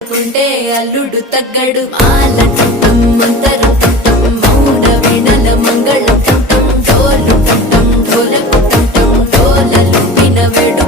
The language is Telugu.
కుంటే అల్లుడు తగ్గడు మాల చుట్టం మంతరు చుట్టం మౌన వీణల మంగళ చుట్టం డోలు చుట్టం డోలకు చుట్టం డోలలు విన వేడు